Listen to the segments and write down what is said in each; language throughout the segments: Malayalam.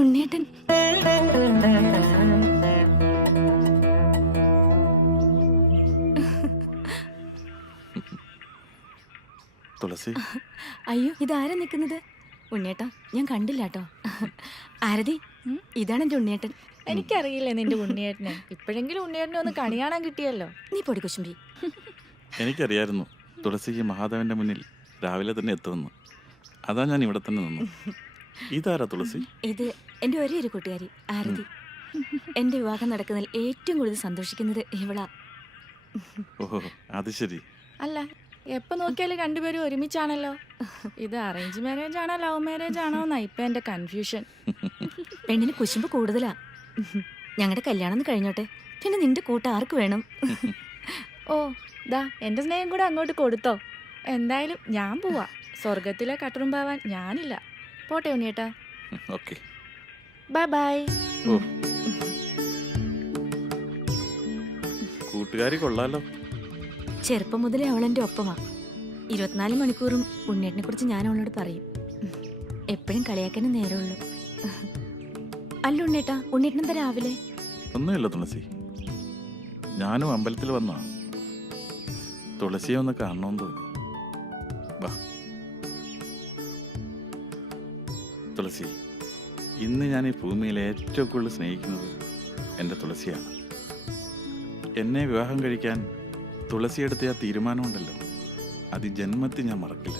ഉണ്ണിയേട്ടൻ തുളസി, അയ്യോ ഇതാരാ നിൽക്കുന്നത്? ഉണ്ണിയേട്ടാ ഞാൻ കണ്ടില്ല കേട്ടോ. ആരതി, ഇതാണ് എൻ്റെ ഉണ്ണിയേട്ടൻ. എനിക്കറിയില്ലേ നിന്റെ ഉണ്ണിയേട്ടനെ. ഇപ്പോഴെങ്കിലും ഉണ്ണിയേട്ടനെ ഒന്ന് കണി കാണാൻ കിട്ടിയല്ലോ. നീ പൊടി കുശുമ്പി. എനിക്കറിയായിരുന്നു തുളസിക്ക് മഹാദേവന്റെ മുന്നിൽ രാവിലെ തന്നെ എത്തുമെന്ന്. അതാ ഞാൻ ഇവിടെ തന്നെ നിന്നു. ഇതാരാ തുളസി? ഇത് എൻ്റെ ഒരേ ഒരു കൂട്ടുകാരി ആരതി. എൻ്റെ വിവാഹം നടക്കുന്നതിൽ ഏറ്റവും കൂടുതൽ സന്തോഷിക്കുന്നത് ഇവളാ. ഓഹോ, അത് ശരി. അല്ല, എപ്പോ നോക്കിയാലും രണ്ടുപേരും ഒരുമിച്ചാണല്ലോ. ഇത് അറേഞ്ച് മാരേജ് ആണോ ലവ് മാരേജ് ആണോ എന്നാ ഇപ്പൊ എന്റെ കൺഫ്യൂഷൻ. പെണ്ണിന് കുശുമ്പ് കൂടുതലാ. ഞങ്ങളുടെ കല്യാണം കഴിഞ്ഞോട്ടെ, പിന്നെ നിന്റെ കൂട്ട് ആർക്ക് വേണം? ഓ ദാ എന്റെ സ്നേഹം കൂടെ അങ്ങോട്ട് കൊടുത്തോ. എന്തായാലും ഞാൻ പോവാ. സ്വർഗത്തിലെ കട്ടുറുമ്പാവാൻ ഞാനില്ല. പോട്ടെ ഉണ്ണിയേട്ടാ. Okay, bye bye. ഓ കൂട്ടുകാരി കൊള്ളാലോ. ചെറുപ്പം മുതലേ അവൾ എൻ്റെ ഒപ്പമാ. 24 മണിക്കൂറും ഉണ്ണിയേട്ടനെ കുറിച്ച് ഞാൻ അവളോട് പറയും. എപ്പോഴും കളിയാക്കാനും നേരമുള്ളൂ. അല്ല ഉണ്ണിയേട്ടാ, ഉണ്ണിയേട്ടനെന്താ രാവിലെ? ഒന്നുമില്ല തുളസി, ഞാനും അമ്പലത്തിൽ വന്നാ. തുളസിയെ ഒന്ന് കാണണമെന്ന് തോന്നി. വാ തുളസി, ഇന്ന് ഞാൻ ഈ ഭൂമിയിലെ ഏറ്റവും കൂടുതൽ സ്നേഹിക്കുന്നത് എൻ്റെ തുളസിയാണ്. എന്നെ വിവാഹം കഴിക്കാൻ തുളസി എടുത്ത ആ തീരുമാനമുണ്ടല്ലോ, അത് ജന്മത്തിൽ ഞാൻ മറക്കില്ല.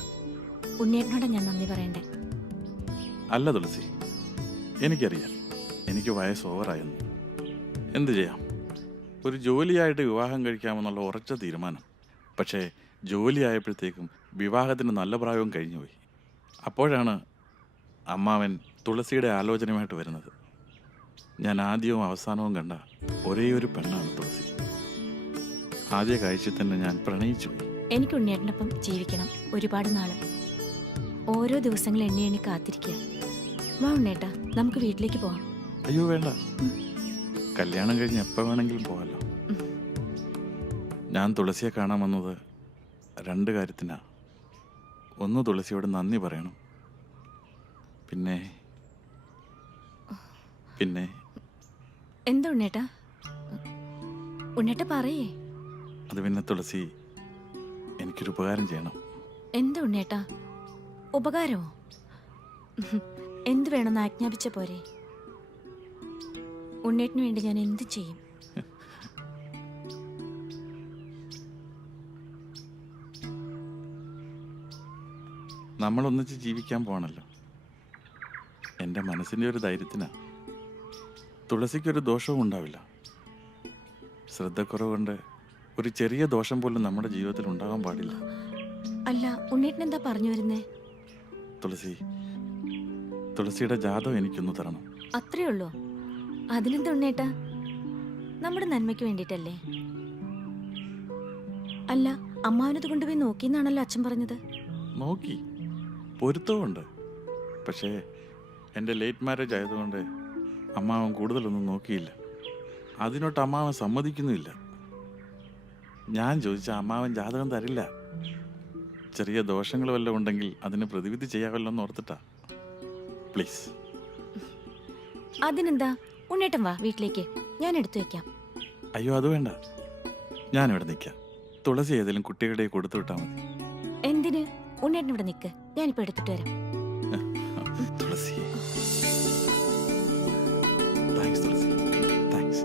ഉണ്ണിയേട്ടനോടാ ഞാൻ നന്ദി പറയണ്ടേ? അല്ല തുളസി, എനിക്കറിയാം എനിക്ക് വയസ്സ് ഓവറായെന്ന്. എന്തു ചെയ്യാം, ഒരു ജോലിയായിട്ട് വിവാഹം കഴിക്കാമെന്നുള്ള ഉറച്ച തീരുമാനം. പക്ഷേ ജോലിയായപ്പോഴത്തേക്കും വിവാഹത്തിന് നല്ല പ്രായവും കഴിഞ്ഞുപോയി. അപ്പോഴാണ് അമ്മാവൻ തുളസിയുടെ ആലോചനയുമായിട്ട് വരുന്നത്. ഞാൻ ആദ്യവും അവസാനവും കണ്ട ഒരേ ഒരു പെണ്ണാണ് തുളസി. ആദ്യ കാഴ്ചയിൽ തന്നെ ഞാൻ പ്രണയിച്ചു. എനിക്ക് ഉണ്ണിയേട്ടനൊപ്പം ജീവിക്കണം ഒരുപാട് നാള്. ഓരോ ദിവസങ്ങൾ എണ്ണി എണ്ണി കാത്തിരിക്കുക. വാ ഉണ്ണേട്ടാ, നമുക്ക് വീട്ടിലേക്ക് പോവാം. അയ്യോ വേണ്ട, കല്യാണം കഴിഞ്ഞ് എപ്പോൾ വേണമെങ്കിലും പോകാമല്ലോ. ഞാൻ തുളസിയെ കാണാൻ വന്നത് 2 കാര്യത്തിനാ. ഒന്ന്, തുളസിയോട് നന്ദി പറയണം. പിന്നെ പിന്നെ എന്താ ഉണ്ണേട്ടാ? ഉണ്ണേട്ട പറയേ. അത് പിന്നെ തുളസി, എനിക്കൊരു ഉപകാരം ചെയ്യണം. എന്താ ഉണ്ണേട്ടാ? ഉപകാരമോ? എന്ത് വേണമെന്ന് ആജ്ഞാപിച്ച പോരെ? ഉണ്ണേട്ടിന് വേണ്ടി ഞാൻ എന്ത് ചെയ്യും. നമ്മളൊന്നിച്ച് ജീവിക്കാൻ പോകണല്ലോ. എൻ്റെ മനസ്സിൻ്റെ ഒരു ധൈര്യത്തിനാ. തുളസിക്കൊരു ദോഷവും ഉണ്ടാവില്ല. ശ്രദ്ധക്കുറവുകൊണ്ട് ഒരു ചെറിയ ദോഷം പോലും നമ്മുടെ ജീവിതത്തിൽ ഉണ്ടാകാൻ പാടില്ല. അല്ല, ഉണ്ണേട്ടൻ എന്താ പറഞ്ഞു വരുന്നേ? തുളസിയുടെ ജാതകം എനിക്കൊന്ന് തരണം. അത്രേ ഉള്ളൂ? അതിലെന്താ ഉണ്ണേട്ടാ? നമ്മുടെ നന്മയ്ക്ക് വേണ്ടിയിട്ടല്ലേ? അല്ല, അമ്മാവനത് കൊണ്ടുപോയി നോക്കിയെന്നാണല്ലോ അച്ഛൻ പറഞ്ഞത്. നോക്കി, പൊരുത്തമുണ്ട്. പക്ഷേ എൻ്റെ ലേറ്റ് മാരേജ് ആയതുകൊണ്ട് അമ്മാവൻ കൂടുതലൊന്നും നോക്കിയില്ല. അതിനോട്ട് അമ്മാവൻ സമ്മതിക്കുന്നുമില്ല. ഞാൻ ചോദിച്ച അമ്മാവൻ ജാതകം തരില്ല. ചെറിയ ദോഷങ്ങൾ വല്ലതും ഉണ്ടെങ്കിൽ അതിന് പ്രതിവിധി ചെയ്യാമല്ലോ എന്ന് ഓർത്തിട്ടാ. പ്ലീസ്. അതിനെന്താ, ഉണ്ണേട്ടൻ വാ വീട്ടിലേക്ക്, ഞാൻ എടുത്തു വെക്കാം. അയ്യോ അത് വേണ്ട, ഞാനിവിടെ നിൽക്കാം. തുളസി ഏതെങ്കിലും കുട്ടികളുടെ കൊടുത്തു വിട്ടാൽ മതി. എന്തിന്? ഉണ്ണേട്ടൻ ഇവിടെ നിൽക്ക്, ഞാനിപ്പോൾ എടുത്തിട്ട് വരാം. തുളസി, താങ്ക്സ് തുളസി, താങ്ക്സ്.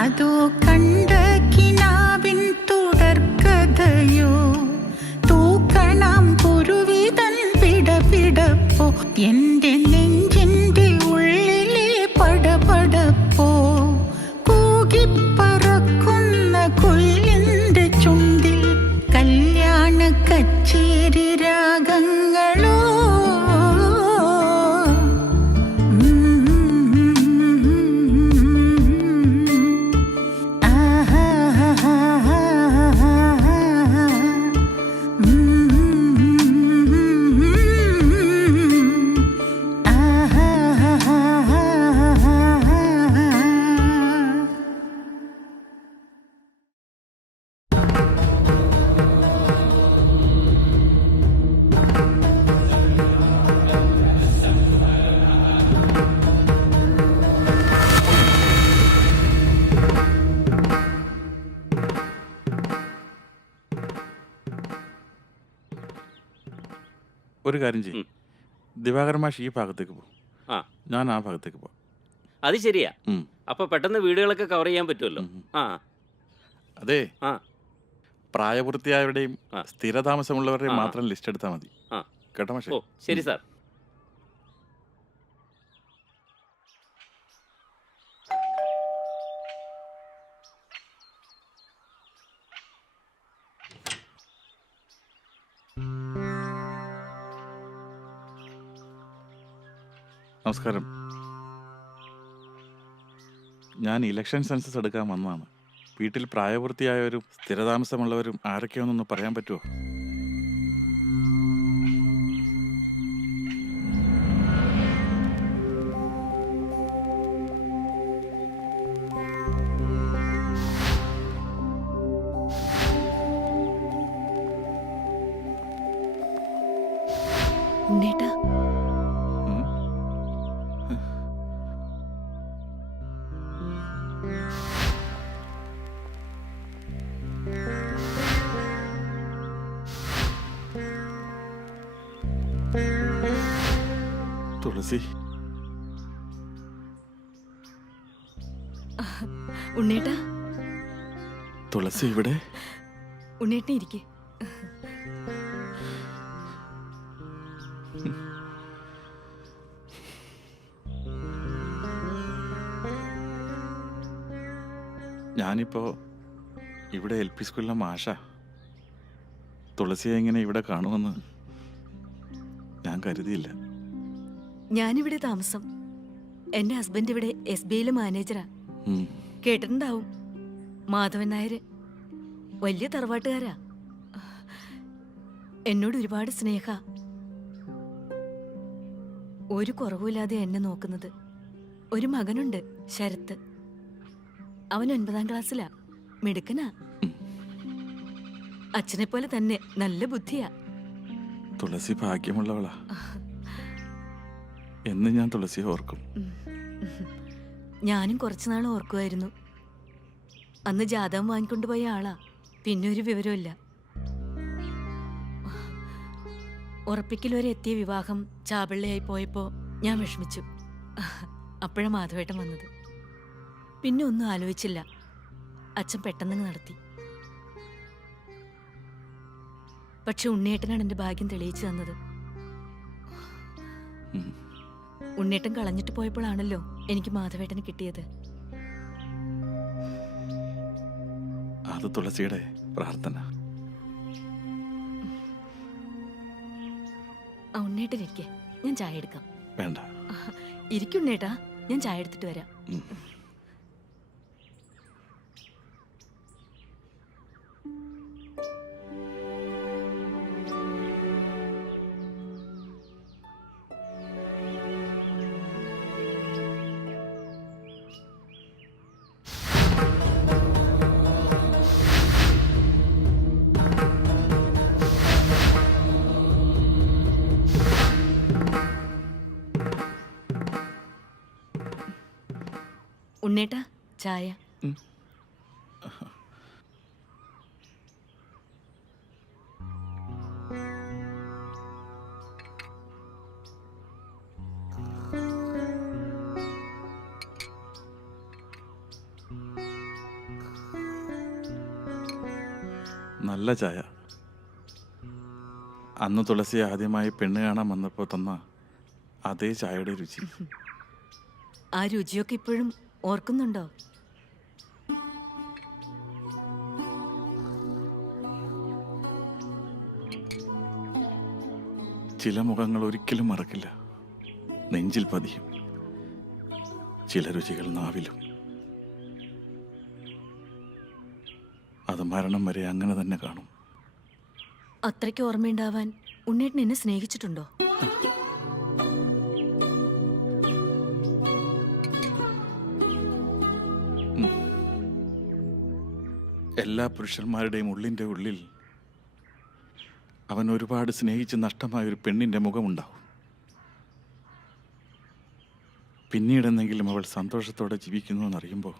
അതോ കണ്ട കിനാവിൻ തുടർക്കഥയോ തൂക്കണം കുരുവിതൻ പിടപിടപ്പോ എന്റെ നെഞ്ചിന്റെ ഉള്ളിലെ പടപടപ്പോ കൂകിപ്പറക്കുന്ന കൊല്ലിന്റെ ചുണ്ടിൽ കല്യാണ കച്ചേരി രാഗങ്ങളോ ഒരു കാര്യം ചെയ്യും, ദിവാകരൻ മാഷ് ഈ ഭാഗത്തേക്ക് പോകും, ആ. ഞാൻ ആ ഭാഗത്തേക്ക് പോകാം. അത് ശരിയാ. ഉം. അപ്പൊ പെട്ടെന്ന് വീടുകളൊക്കെ കവർ ചെയ്യാൻ പറ്റുമല്ലോ. ആ അതെ, ആ പ്രായപൂർത്തിയായവരുടെയും ആ. സ്ഥിരതാമസമുള്ളവരുടെയും ആ. മാത്രം ലിസ്റ്റ് എടുത്താൽ മതി. ആ. കേട്ടോ മാഷേ? ഓ ശരി സാർ. നമസ്കാരം. ഞാൻ ഇലക്ഷൻ സെൻസസ് എടുക്കാൻ വന്നതാണ്. വീട്ടിൽ പ്രായപൂർത്തിയായവരും സ്ഥിരതാമസമുള്ളവരും ആരൊക്കെയാണെന്നൊന്ന് പറയാൻ പറ്റുമോ? ഉണ്ണേട്ടാ, ഉം? തുളസി, ഉണ്ണേട്ടാ, തുളസി ഇവിടെ? ഉണ്ണേട്ടൻ ഇരിക്കെ. ഞാനിപ്പോ ഇവിടെ LP സ്കൂളിലെ മാഷ. തുളസിയെ എങ്ങനെ ഇവിടെ കാണുമെന്ന് ഞാൻ കരുതിയില്ല. ഞാനിവിടെ താമസം. എന്റെ ഹസ്ബൻഡ് ഇവിടെ SBIയിലെ മാനേജറാ. ഉം. കേട്ടിട്ടുണ്ടാവും, മാധവൻ നായർ. വലിയ തറവാട്ടുകാരാ. എന്നോട് ഒരുപാട് സ്നേഹ. ഒരു കുറവുമില്ലാതെ എന്നെ നോക്കുന്നത്. ഒരു മകനുണ്ട്, ശരത്ത്. അവൻ 9ാം ക്ലാസ്സിലാ. മിടുക്കനാ. അച്ഛനെ പോലെ തന്നെ നല്ല ബുദ്ധിയാ. തുളസി ഭാഗ്യമുള്ളവളാ. എന്ന് ഞാൻ തുളസിയെ ഓർക്കും. ഞാനും കുറച്ചുനാൾ ഓർക്കുമായിരുന്നു. അന്ന് ജാതകം വാങ്ങിക്കൊണ്ടുപോയ ആളാ. പിന്നെ ഒരു വിവരമില്ല. ഉറപ്പിക്കൽ വരെ എത്തിയ വിവാഹം ചാപിള്ളയായി പോയപ്പോ ഞാൻ വിഷമിച്ചു. അപ്പോഴാ മാധവേട്ടൻ വന്നത്. പിന്നെ ഒന്നും ആലോചിച്ചില്ല. അച്ഛൻ പെട്ടെന്ന് നടത്തി. പക്ഷെ ഉണ്ണിയേട്ടനാണ് എന്റെ ഭാഗ്യം തെളിയിച്ചു തന്നത്. ഉണ്ണിയേട്ടൻ കളഞ്ഞിട്ട് പോയപ്പോഴാണല്ലോ എനിക്ക് മാധവേട്ടന് കിട്ടിയത്. അത് തുളസിയുടെ പ്രാർത്ഥന. ഉണ്ണേട്ടൻ ഇരിക്കെ, ഞാൻ ചായ എടുക്കാം. വേണ്ട, ഇരിക്കുണ്ണേട്ടാ, ഞാൻ ചായ എടുത്തിട്ട് വരാം. ഉണ്ണേട്ടാ, ചായ. നല്ല ചായ. അന്ന് തുളസി ആദ്യമായി പെണ്ണ് കാണാൻ വന്നപ്പോൾ തന്ന അതേ ചായയുടെ രുചി. ആ രുചിയൊക്കെ ഇപ്പോഴും ഓർക്കുന്നുണ്ടോ? ചില മുഖങ്ങൾ ഒരിക്കലും മറക്കില്ല, നെഞ്ചിൽ പതിയും. ചില രുചികൾ നാവിലും. അത് മരണം വരെ അങ്ങനെ തന്നെ കാണും. അത്രയ്ക്ക് ഓർമ്മയുണ്ടാവാൻ ഉണ്ണേട്ടൻ എന്നെ സ്നേഹിച്ചിട്ടുണ്ടോ? എല്ലാ പുരുഷന്മാരുടെയും ഉള്ളിൻ്റെ ഉള്ളിൽ അവൻ ഒരുപാട് സ്നേഹിച്ച് നഷ്ടമായ ഒരു പെണ്ണിൻ്റെ മുഖമുണ്ടാവും. പിന്നീടെന്നെങ്കിലും അവൾ സന്തോഷത്തോടെ ജീവിക്കുന്നു എന്നറിയുമ്പോൾ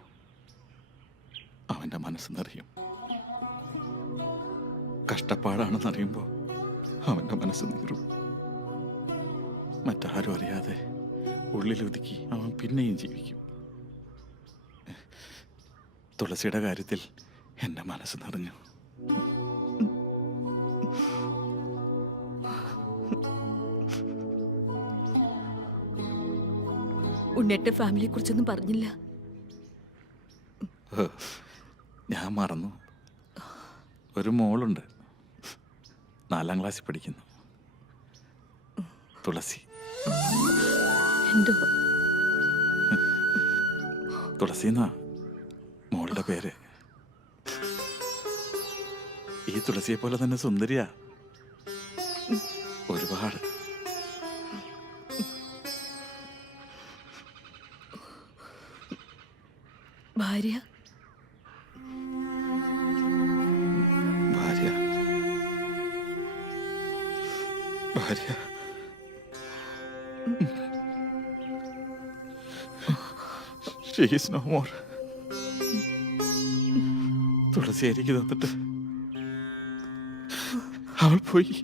അവൻ്റെ മനസ്സ് നിറയും. കഷ്ടപ്പാടാണെന്നറിയുമ്പോൾ അവൻ്റെ മനസ്സ് നീറും. മറ്റാരും അറിയാതെ ഉള്ളിലൊതുക്കി അവൻ പിന്നെയും ജീവിക്കും. തുളസിയുടെ കാര്യത്തിൽ എൻ്റെ മനസ്സ് നിറഞ്ഞു. ഉണ്ണേട്ട ഫാമിലിയെ കുറിച്ചൊന്നും പറഞ്ഞില്ല. ഞാൻ മറന്നു. ഒരു മോളുണ്ട്, 4ാം ക്ലാസ്സിൽ പഠിക്കുന്നു. തുളസി. എന്തോ തുളസി എന്നാ മോളുടെ പേര്. ഈ തുളസിയെ പോലെ തന്നെ സുന്ദരിയാ, ഒരുപാട്. ഭാര്യ ഭാര്യ ഭാര്യ She is no more. തുളസി എനിക്ക് തന്നിട്ട് അവൾ പോയി.